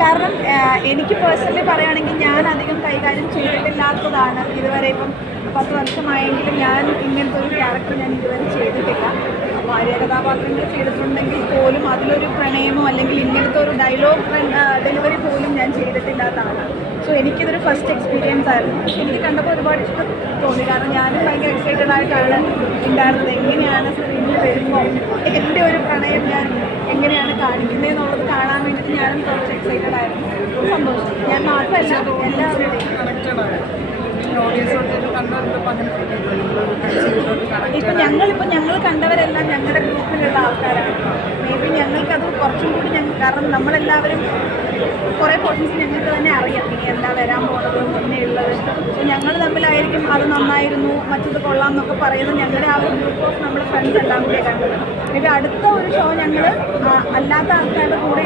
കാരണം എനിക്ക് പേഴ്സണലി പറയുകയാണെങ്കിൽ ഞാൻ അധികം കൈകാര്യം ചെയ്തിട്ടില്ലാത്തതാണ് ഇതുവരെ. ഇപ്പം 10 വർഷമായെങ്കിലും ഞാൻ ഇങ്ങനത്തെ ഒരു ക്യാരക്ടർ ഞാൻ ഇതുവരെ ചെയ്തിട്ടില്ല. ഭാര്യ കഥാപാത്രങ്ങൾ ചെയ്തിട്ടുണ്ടെങ്കിൽ പോലും അതിലൊരു പ്രണയമോ അല്ലെങ്കിൽ ഇങ്ങനത്തെ ഒരു ഡയലോഗ് ഡെലിവറി പോലും ഞാൻ ചെയ്തിട്ടില്ലാത്തതാണ്. സോ എനിക്കിതൊരു ഫസ്റ്റ് എക്സ്പീരിയൻസ് ആയിരുന്നു. എനിക്ക് കണ്ടപ്പോൾ ഒരുപാട് ഇഷ്ടം തോന്നി. കാരണം ഞാനും ഭയങ്കര എക്സൈറ്റഡ് ആയിട്ടാണ് ഉണ്ടായിരുന്നത്. എങ്ങനെയാണ് സ്ക്രീനിൽ വരുമ്പോൾ എൻ്റെ ഒരു പ്രണയം ഞാൻ എങ്ങനെയാണ് കാണിക്കുന്നതെന്നുള്ളത് കാണാൻ വേണ്ടിയിട്ട് ഞാനും കുറച്ച് എക്സൈറ്റഡ് ആയിരുന്നു. സന്തോഷം. ഞാൻ മാത്രമല്ല എല്ലാവരുടെയും ഞങ്ങൾ കണ്ടവരെല്ലാം ഞങ്ങളുടെ ഗ്രൂപ്പിലുള്ള ആൾക്കാരാണ്. മേ ബി ഞങ്ങൾക്കത് കുറച്ചും കൂടി കാരണം നമ്മളെല്ലാവരും കുറേ പോർഷൻസ് ഞങ്ങൾക്ക് തന്നെ അറിയാം ഇനി എന്താ വരാൻ പോകുന്നത് മുന്നേ ഉള്ളത്. സോ ഞങ്ങൾ തമ്മിലായിരിക്കും അത് നന്നായിരുന്നു മറ്റത് കൊള്ളാം എന്നൊക്കെ പറയുന്നത് ഞങ്ങളുടെ ആ ഒരു ഗ്രൂപ്പ് ഓഫ് നമ്മുടെ ഫ്രണ്ട്സ് എല്ലാം കൂടെ കണ്ടത്. മേ ബി അടുത്ത ഒരു ഷോ ഞങ്ങൾ അല്ലാത്ത ആൾക്കാരുടെ കൂടെ